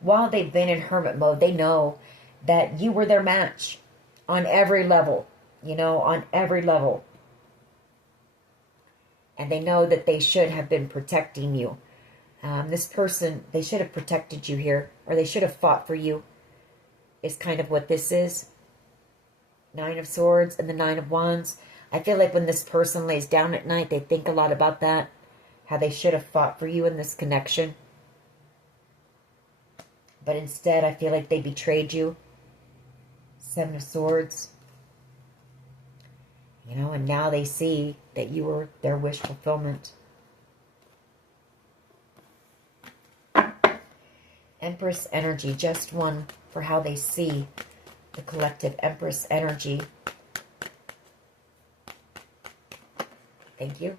while they've been in hermit mode, they know that you were their match on every level, on every level. And they know that they should have been protecting you. This person, they should have protected you here, or they should have fought for you, is kind of what this is. 9 of Swords and the 9 of Wands. I feel like when this person lays down at night, they think a lot about that, how they should have fought for you in this connection. But instead, I feel like they betrayed you. 7 of Swords. And now they see that you were their wish fulfillment. Empress energy, just one for how they see the collective Empress energy. Thank you.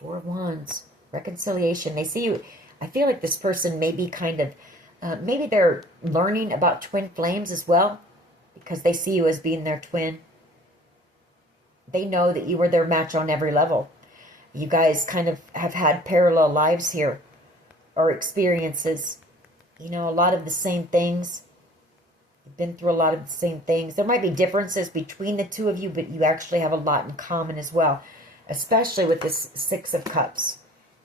4 of Wands. Reconciliation. They see you. I feel like this person may be kind of, maybe they're learning about twin flames as well, because they see you as being their twin. They know that you were their match on every level. You guys kind of have had parallel lives here, or experiences. A lot of the same things. You've been through a lot of the same things. There might be differences between the two of you, but you actually have a lot in common as well, especially with this 6 of Cups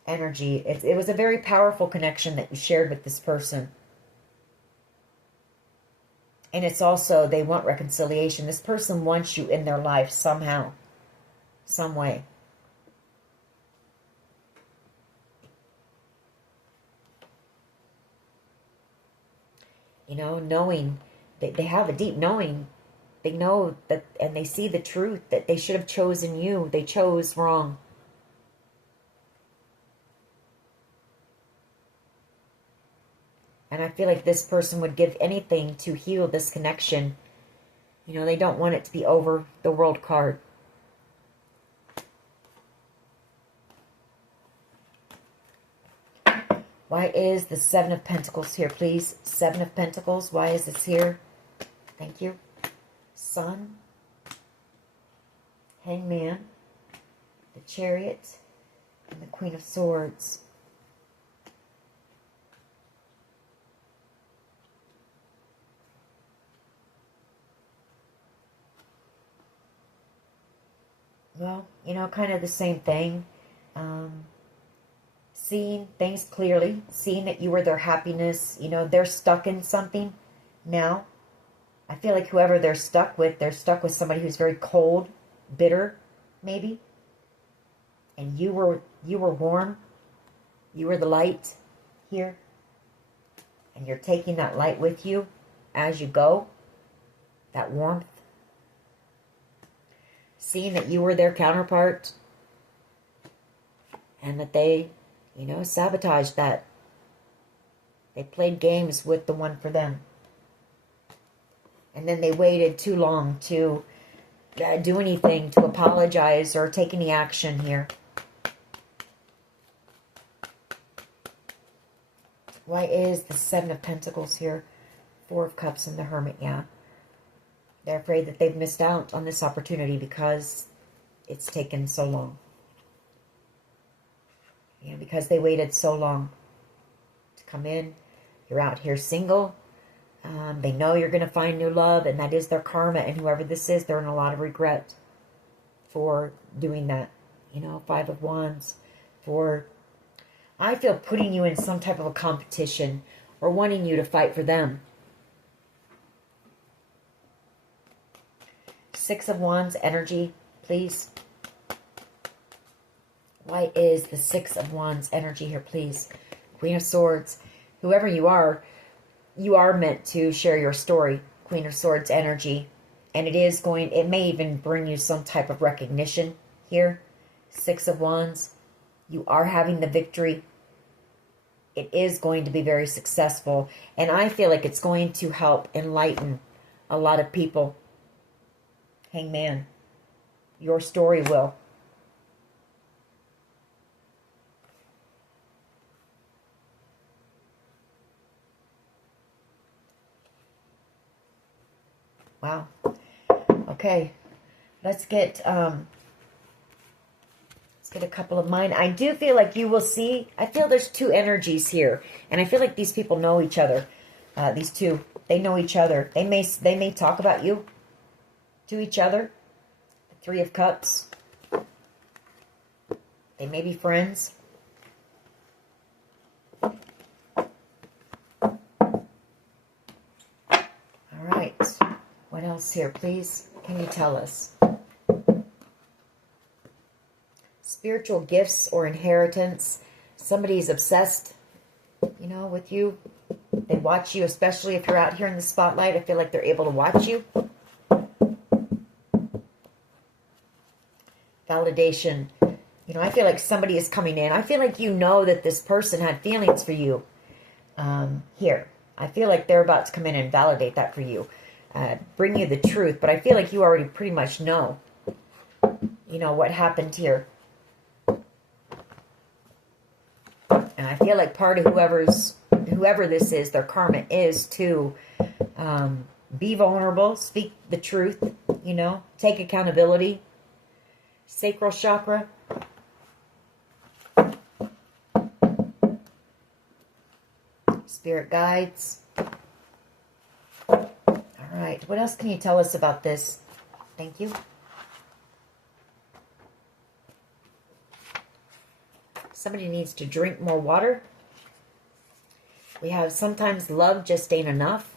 energy. It was a very powerful connection that you shared with this person. And it's also, they want reconciliation. This person wants you in their life somehow, some way. Knowing, they have a deep knowing. They know that, and they see the truth, that they should have chosen you. They chose wrong. And I feel like this person would give anything to heal this connection. They don't want it to be over. The World card. Why is the 7 of Pentacles here, please? 7 of Pentacles. Why is this here? Thank you. Sun. Hangman. The Chariot. And the Queen of Swords. Well, kind of the same thing. Seeing things clearly, seeing that you were their happiness. They're stuck in something now. I feel like whoever they're stuck with somebody who's very cold, bitter, maybe. And you were warm. You were the light here. And you're taking that light with you as you go. That warmth. Seeing that you were their counterpart, and that they, sabotaged that. They played games with the one for them. And then they waited too long to do anything, to apologize or take any action here. Why is the 7 of Pentacles here? 4 of Cups and the Hermit, yeah. They're afraid that they've missed out on this opportunity because it's taken so long. Because they waited so long to come in. You're out here single. They know you're going to find new love, and that is their karma. And whoever this is, they're in a lot of regret for doing that. 5 of Wands. For, I feel, putting you in some type of a competition or wanting you to fight for them. 6 of Wands energy, please. Why is the 6 of Wands energy here, please? Queen of Swords. Whoever you are meant to share your story. Queen of Swords energy. And it may even bring you some type of recognition here. 6 of Wands. You are having the victory. It is going to be very successful. And I feel like it's going to help enlighten a lot of people. Hangman. Your story will. Wow. Okay. Let's get get a couple of mine. I do feel like you will see, I feel there's two energies here. And I feel like these people know each other. These two, they know each other. They may talk about you to each other. The Three of Cups. They may be friends. All right. What else here, please? Can you tell us? Spiritual gifts or inheritance. Somebody's obsessed, you know, with you. They watch you, especially if you're out here in the spotlight. I feel like they're able to watch you. Validation. You know, I feel like somebody is coming in. I feel like you know that this person had feelings for you. Here. I feel like they're about to come in and validate that for you. Bring you the truth. But I feel like you already pretty much know, you know, what happened here. And I feel like part of whoever this is, their karma is to be vulnerable, speak the truth, you know, take accountability. Sacral chakra. Spirit guides. All right. What else can you tell us about this? Thank you. Somebody needs to drink more water. We have sometimes love just ain't enough.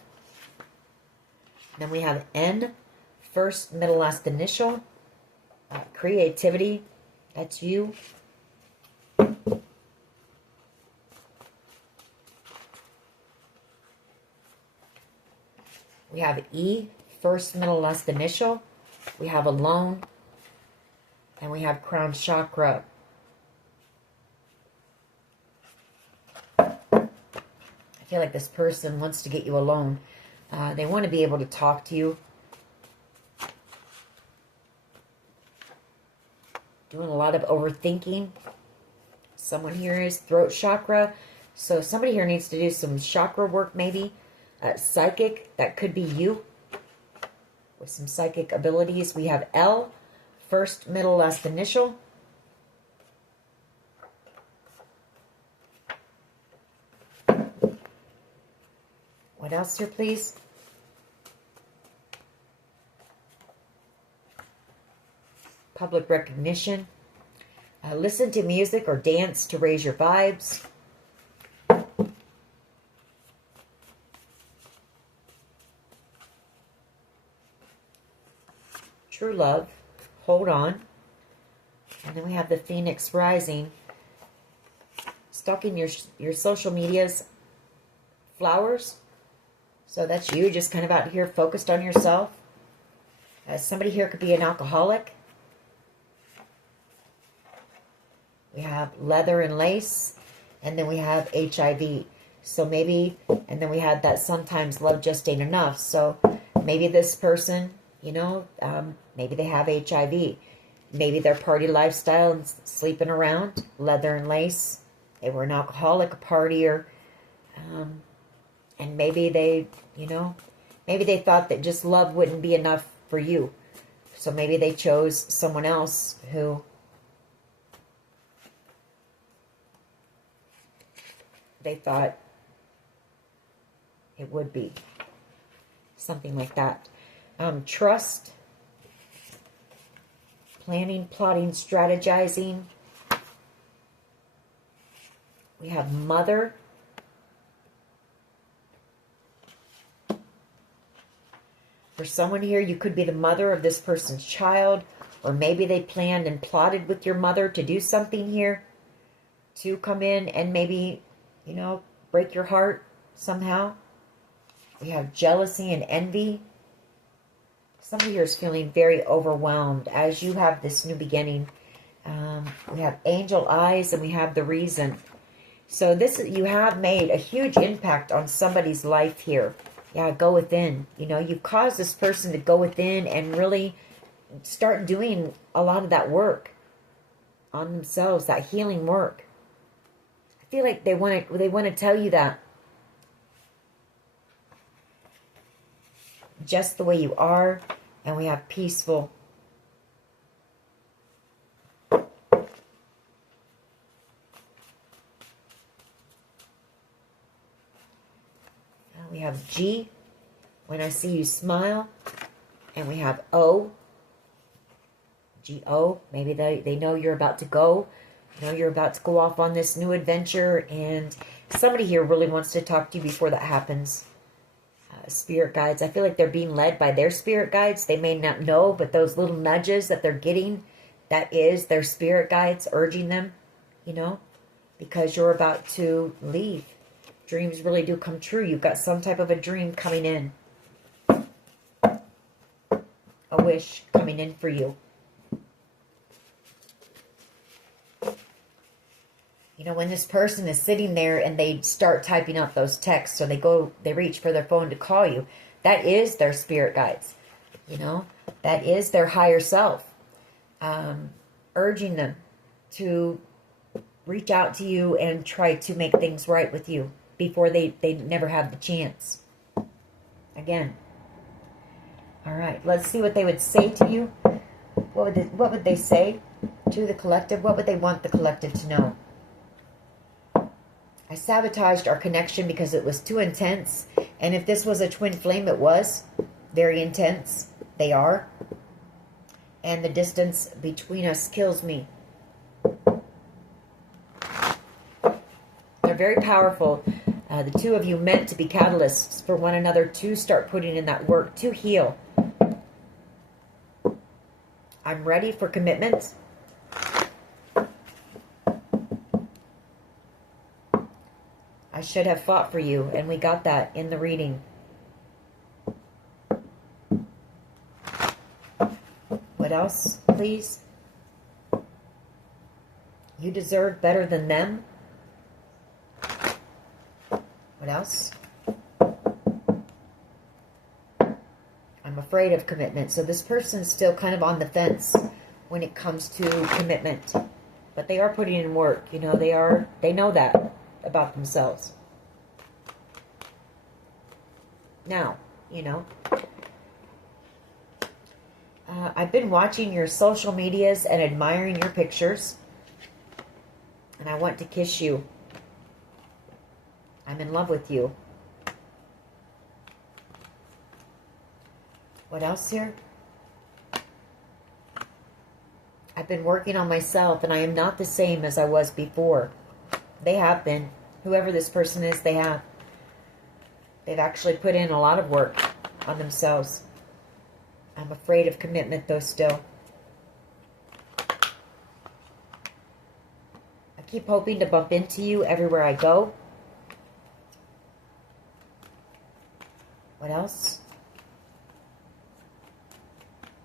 Then we have N, first, middle, last initial. Creativity, that's you. We have E, first, middle, last initial. We have alone. And we have crown chakra. I feel like this person wants to get you alone. They want to be able to talk to you. Doing a lot of overthinking. Someone here is throat chakra. So somebody here needs to do some chakra work maybe. Psychic, that could be you. With some psychic abilities. We have L, first, middle, last initial. What else here, please? Public recognition. Listen to music or dance to raise your vibes. True love. Hold on. And then we have the Phoenix rising. Stalking your social medias. Flowers. So that's you, just kind of out here focused on yourself. Somebody here could be an alcoholic. We have leather and lace. And then we have HIV. So maybe, and then we had that sometimes love just ain't enough. So maybe this person, you know, maybe they have HIV. Maybe their party lifestyle and sleeping around. Leather and lace. They were an alcoholic, a partier. And maybe they, you know, maybe they thought that just love wouldn't be enough for you. So maybe they chose someone else who they thought it would be. Something like that. Trust. Planning, plotting, strategizing. We have mother. For someone here, you could be the mother of this person's child, or maybe they planned and plotted with your mother to do something here, to come in and maybe, you know, break your heart somehow. We have jealousy and envy. Somebody here is feeling very overwhelmed as you have this new beginning. We have angel eyes and we have the reason. So this, you have made a huge impact on somebody's life here. Yeah, go within. You know, you've caused this person to go within and really start doing a lot of that work on themselves, that healing work. I feel like they want to tell you that. Just the way you are. And we have peaceful. have G, when I see you smile. And we have O, G-O. Maybe they know you're about to go. You know, you're about to go off on this new adventure. And somebody here really wants to talk to you before that happens. Spirit guides. I feel like they're being led by their spirit guides. They may not know, but those little nudges that they're getting, that is their spirit guides urging them, you know, because you're about to leave. Dreams really do come true. You've got some type of a dream coming in. A wish coming in for you. You know, when this person is sitting there and they start typing out those texts, or they reach for their phone to call you, that is their spirit guides. You know, that is their higher self, urging them to reach out to you and try to make things right with you before they never have the chance. Again. All right, let's see what they would say to you. What would they say to the collective? What would they want the collective to know? I sabotaged our connection because it was too intense. And if this was a twin flame, it was very intense. They are. And the distance between us kills me. They're very powerful. The two of you meant to be catalysts for one another to start putting in that work to heal. I'm ready for commitment. I should have fought for you, and we got that in the reading. What else, please? You deserve better than them. What else? I'm afraid of commitment. So this person's still kind of on the fence when it comes to commitment. But they are putting in work. You know, they know that about themselves. Now, you know, I've been watching your social medias and admiring your pictures. And I want to kiss you. I'm in love with you. What else here? I've been working on myself, and I am not the same as I was before. They have been. Whoever this person is, they have. They've actually put in a lot of work on themselves. I'm afraid of commitment, though, still. I keep hoping to bump into you everywhere I go. What else?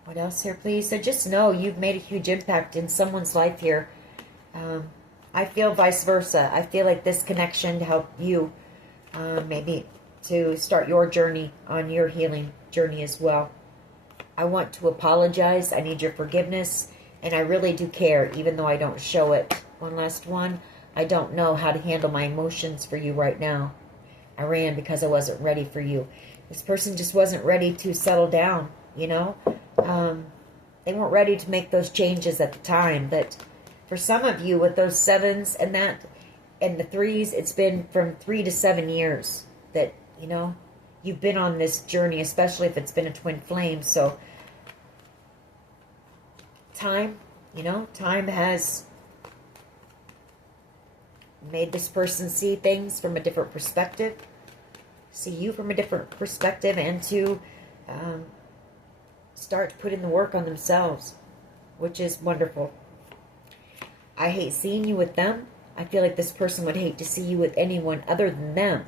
What else here, please? So just know you've made a huge impact in someone's life here. I feel vice versa. I feel like this connection to help you maybe to start your journey on your healing journey as well. I want to apologize. I need your forgiveness. And I really do care, even though I don't show it. One last one. I don't know how to handle my emotions for you right now. I ran because I wasn't ready for you. This person just wasn't ready to settle down, you know. They weren't ready to make those changes at the time. But for some of you, with those 7s and that, and the 3s, it's been from 3 to 7 years that, you know, you've been on this journey, especially if it's been a twin flame. So time, you know, time has made this person see things from a different perspective, see you from a different perspective, and to start putting the work on themselves, which is wonderful. I hate seeing you with them. I feel like this person would hate to see you with anyone other than them,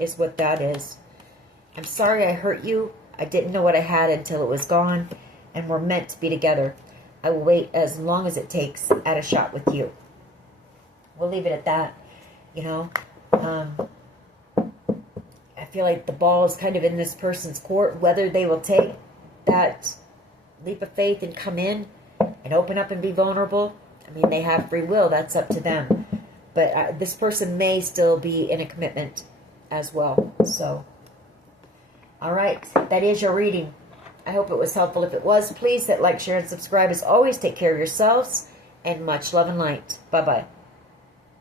is what that is. I'm sorry I hurt you. I didn't know what I had until it was gone, and we're meant to be together. I will wait as long as it takes at a shot with you. We'll leave it at that, you know. I feel like the ball is kind of in this person's court, whether they will take that leap of faith and come in and open up and be vulnerable. I mean, they have free will. That's up to them. But this person may still be in a commitment as well. So, all right. That is your reading. I hope it was helpful. If it was, please hit like, share, and subscribe. As always, take care of yourselves. And much love and light. Bye-bye.